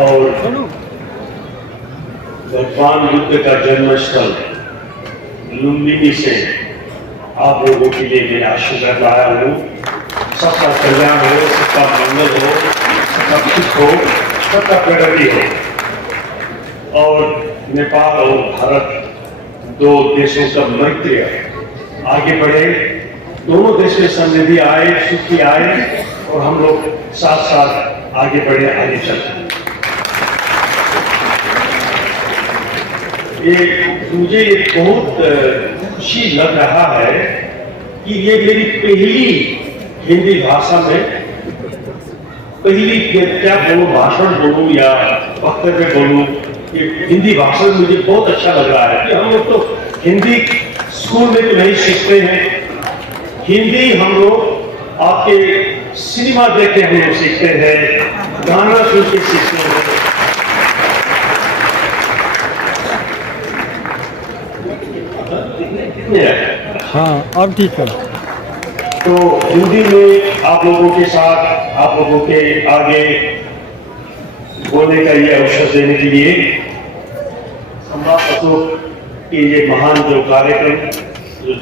और भगवान बुद्ध का जन्म स्थल लुम्बिनी से आप लोगों के लिए मैं आशीर्वाद लाया हूँ। सबका कल्याण हो, सबका मंगल हो, सबका सुख हो, सबका प्रगति हो। और नेपाल और भारत दो देशों का मैत्री आगे बढ़े, दोनों देश में समृद्धि आए, सुखी आए और हम लोग साथ साथ आगे बढ़े, आगे चलते। मुझे बहुत खुशी लग रहा है कि ये मेरी पहली हिंदी भाषा में पहली क्या बोलूं, भाषण बोलूं या वक्तव्य बोलूं, ये हिंदी भाषण मुझे बहुत अच्छा लग रहा है कि हम लोग तो हिंदी स्कूल में तो नहीं सीखते हैं। हिंदी हम लोग आपके सिनेमा देख के हम लोग सीखते हैं, गाना सुन के सीखते हैं। हाँ अब ठीक है। तो हिंदी में आप लोगों के साथ, आप लोगों के आगे बोलने का ये अवसर देने के लिए सम्राट अशोक के ये महान जो कार्यक्रम, जो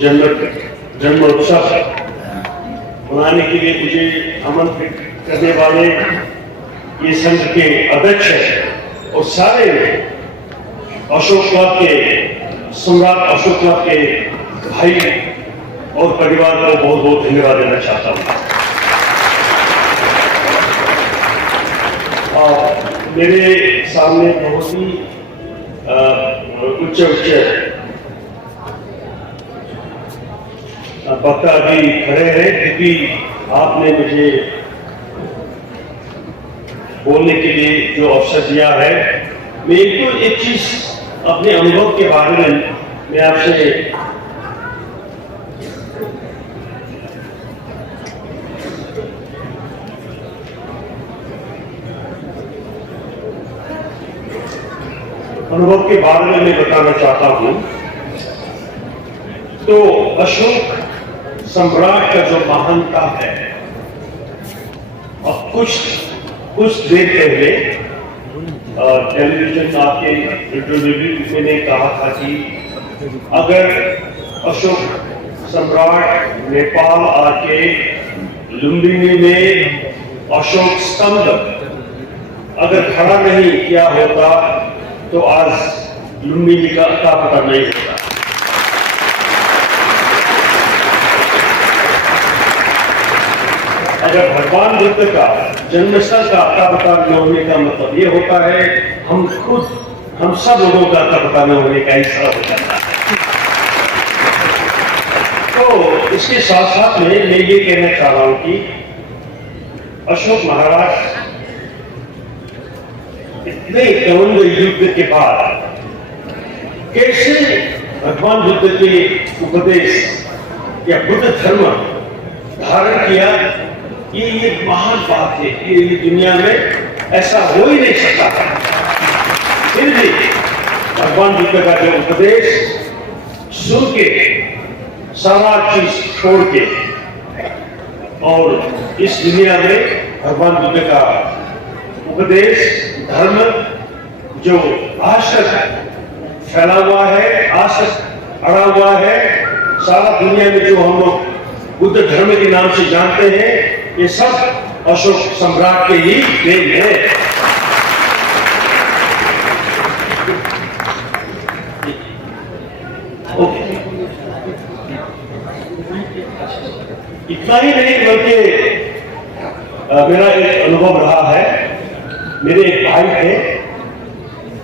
जन्मोत्सव मनाने के लिए मुझे आमंत्रित करने वाले ये संघ के अध्यक्ष और सारे अशोक क्लब के, सम्राट अशोक क्लब के भाई और परिवार को बहुत बहुत धन्यवाद देना चाहता हूँ। मेरे सामने बहुत ही उच्च वक्ता अभी खड़े हैं, क्योंकि आपने मुझे बोलने के लिए जो अवसर दिया है। मैं एक चीज अपने अनुभव के बारे में मैं आपसे अनुभव के बारे में मैं बताना चाहता हूं। तो अशोक सम्राट का जो महानता है, और कुछ देर पहले टेलीविजन आपके इंटरव्यू में ने कहा था कि अगर अशोक सम्राट नेपाल आके लुम्बिनी में अशोक स्तंभ अगर खड़ा नहीं किया होता तो आज लुम्बिनी का पता नहीं होता। अगर भगवान बुद्ध का जन्मस्थल का पता न होने का मतलब ये होता है हम सब लोगों का पता न होने का हिस्सा हो जाता है। तो इसके साथ साथ में मैं ये कहना चाह रहा हूं कि अशोक महाराज इतने द्वंद्व युद्ध के बाद कैसे भगवान बुद्ध के उपदेश या बुद्ध धर्म धारण किया, ये महान बात है। ये दुनिया में ऐसा हो ही नहीं सकता था। फिर भी भगवान बुद्ध का जो उपदेश सुन के, सारा चीज छोड़ के, और इस दुनिया में भगवान बुद्ध का उपदेश, धर्म जो आज तक फैला हुआ है, आज तक अड़ा हुआ है, सारा दुनिया में जो हम लोग बुद्ध धर्म के नाम से जानते हैं, ये सब अशोक सम्राट के ही देन है। इतना ही नहीं बल्कि मेरा एक अनुभव रहा है। मेरे एक भाई थे,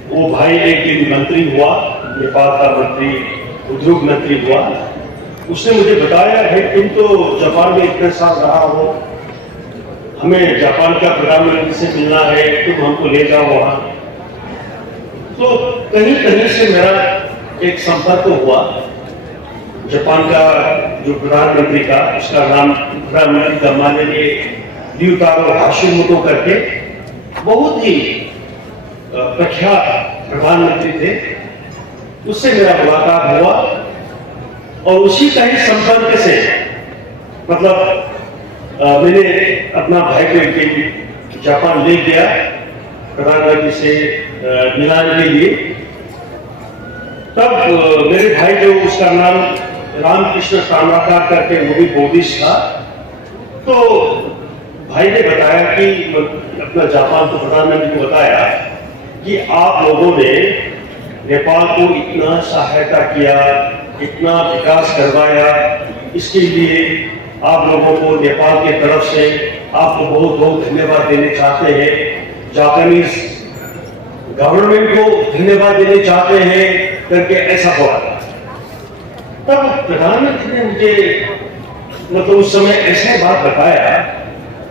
वो भाई एक दिन मंत्री हुआ, नेपाल का मंत्री, उद्योग मंत्री हुआ। उसने मुझे बताया, भाई तुम तो जापान में इतने साल रहा हो, हमें जापान का प्रधानमंत्री से मिलना है, तुम हमको ले जाओ वहां। तो कहीं कहीं से मेरा एक संपर्क हुआ जापान का जो प्रधानमंत्री का, उसका नाम प्रधानमंत्री का माननीय ल्यूतारो हाशिमोटो करके बहुत ही प्रख्यात प्रधानमंत्री थे। उससे मेरा मुलाकात हुआ और उसी का ही संपर्क से मैंने अपना भाई को एक दिन जापान ले गया प्रधानमंत्री से मिलान के लिए। तब मेरे भाई जो उसका नाम रामकृष्ण सामाकार करके वो भी बौद्धिस्ट था, तो भाई ने बताया कि अपना जापान को प्रधानमंत्री को बताया कि आप लोगों ने नेपाल को इतना सहायता किया, इतना विकास करवाया, इसके लिए आप लोगों को नेपाल की तरफ से आपको बहुत बहुत धन्यवाद देने चाहते हैं, जापानीज गवर्नमेंट को धन्यवाद देने चाहते हैं करके ऐसा बोला। तब प्रधानमंत्री ने मुझे मतलब उस समय ऐसे बात बताया,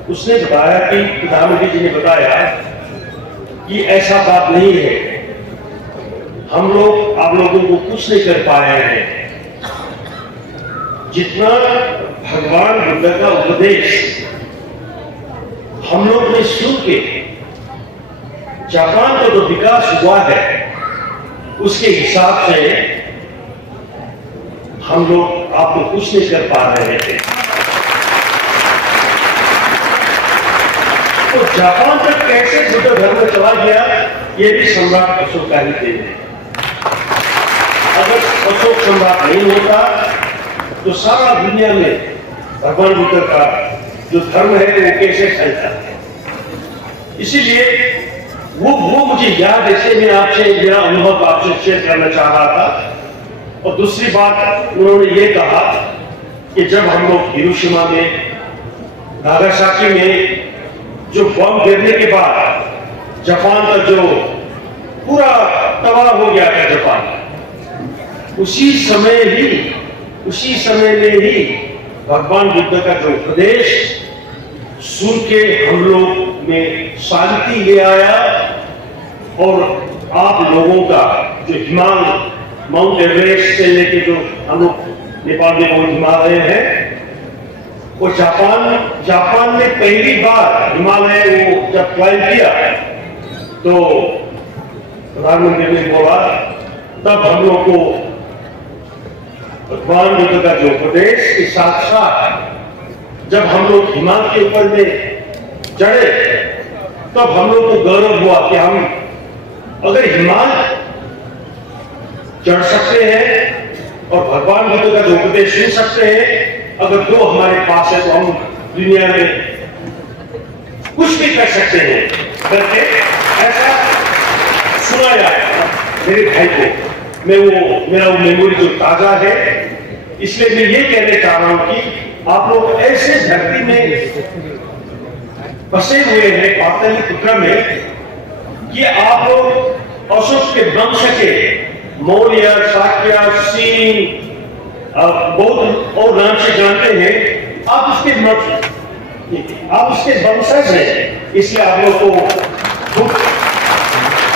उसने बताया कि प्रधानमंत्री जी ने बताया कि ऐसा बात नहीं है, हम लोग आप लोगों को कुछ नहीं कर पाए हैं, जितना भगवान बुद्ध का उपदेश हम लोग ने सुन के जापान का जो विकास हुआ है उसके हिसाब से हम लोग आपको कुछ नहीं कर पा रहे थे। तो जापान तक कैसे बुद्ध धर्म चला गया, ये भी सम्राट अशोक का ही देन है। अगर अशोक सम्राट नहीं होता तो सारा दुनिया में भगवान बुद्ध का जो धर्म है वो कैसे फैलता है। इसीलिए वो मुझे याद है, इसलिए मैं आपसे मेरा अनुभव आपसे शेयर करना चाह रहा था। और दूसरी बात उन्होंने ये कहा कि जब हम लोग हिरोशिमा में, नागासाकी में जो बम गिरने के बाद जापान का जो पूरा तबाह हो गया था जापान, उसी समय में ही भगवान बुद्ध का जो उपदेश सुन के हम लोग में शांति ले आया और आप लोगों का जो हिमालय माउंट एवरेस्ट से लेके जो हम लोग नेपाल में वो हिमालय है, वो जापान ने पहली बार हिमालय वो जब क्लाइम किया तो प्रधानमंत्री ने बोला, तब हम लोग को भगवान बुद्ध का जो उपदेश के साथ साथ जब हम लोग हिमालय के ऊपर में चढ़े तब हम लोग को गौरव हुआ कि हम अगर हिमालय चढ़ सकते हैं और भगवान बुद्ध का जो उपदेश सुन सकते हैं, अगर दो हमारे पास है तो हम दुनिया में कुछ भी कर सकते हैं करके ऐसा सुना जाए मेरे भाई को। मेरा वो मेमोरी जो ताजा है, इसलिए मैं ये कहने चाह रहा हूं कि आप लोग ऐसे धरती में बसे हुए हैं पाटलिपुत्र में कि आप लोग अशोक के वंश के मौर्य, शाक्य, सिंह बहुत और नाम से जानते हैं, आप उसके वंशज हैं, इसलिए आप लोग को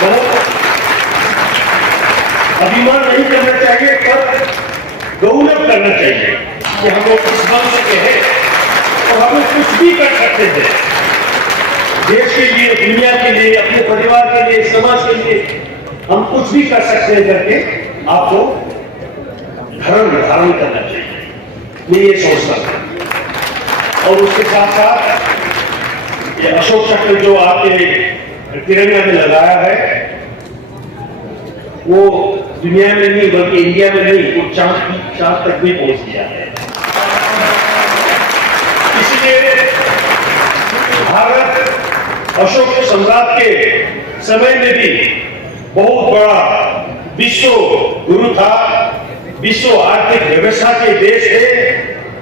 बहुत अभिमान नहीं करना चाहिए पर गौरव करना चाहिए कि हम लोग इस वंश के हैं और हम लोग कुछ भी कर सकते हैं देश के लिए, दुनिया के लिए, अपने परिवार के लिए, समाज के लिए हम कुछ भी कर सकते हैं करके आपको धारण करना चाहिए, मैं ये सोचता हूं। और उसके साथ साथ ये अशोक चक्र जो आपके तिरंगा में लगाया है वो दुनिया में नहीं बल्कि इंडिया में नहीं, वो चांद तक भी पहुंच गया है। इसलिए भारत अशोक सम्राट के समय में भी बहुत बड़ा विश्व गुरु था, विश्व आर्थिक व्यवस्था के देश है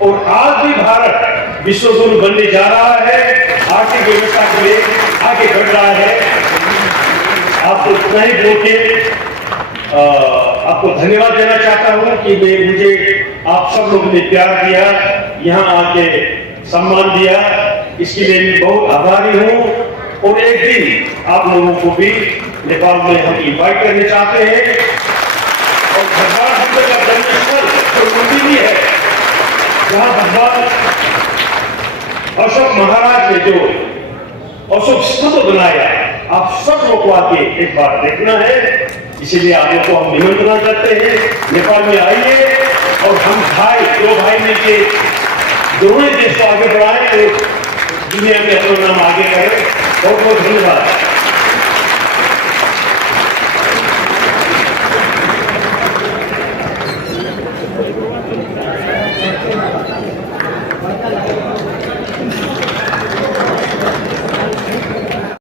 और आज भी भारत विश्व गुरु बनने जा रहा है, आर्थिक व्यवस्था के लिए आगे बढ़ रहा है। आपको इतना ही बोल के आपको धन्यवाद देना चाहता हूं कि मुझे आप सब लोगों ने प्यार दिया, यहाँ आके सम्मान दिया, इसके लिए मैं बहुत आभारी हूं। और एक दिन आप लोगों को भी नेपाल में हम इनवाइट करने चाहते हैं और भगवान बुद्ध का जन्मस्थल जो मंदिर है, जहां भगवान अशोक महाराज ने जो अशोक स्तंभ बनाया, आप सब लोग को आके एक बार देखना है। इसीलिए आप लोग को हम निमंत्रण करते हैं, नेपाल में आइए और हम दो भाई मिलके दोनों देश को आगे बढ़ाएं और दुनिया में अपना नाम आगे करें। बहुत बहुत धन्यवाद।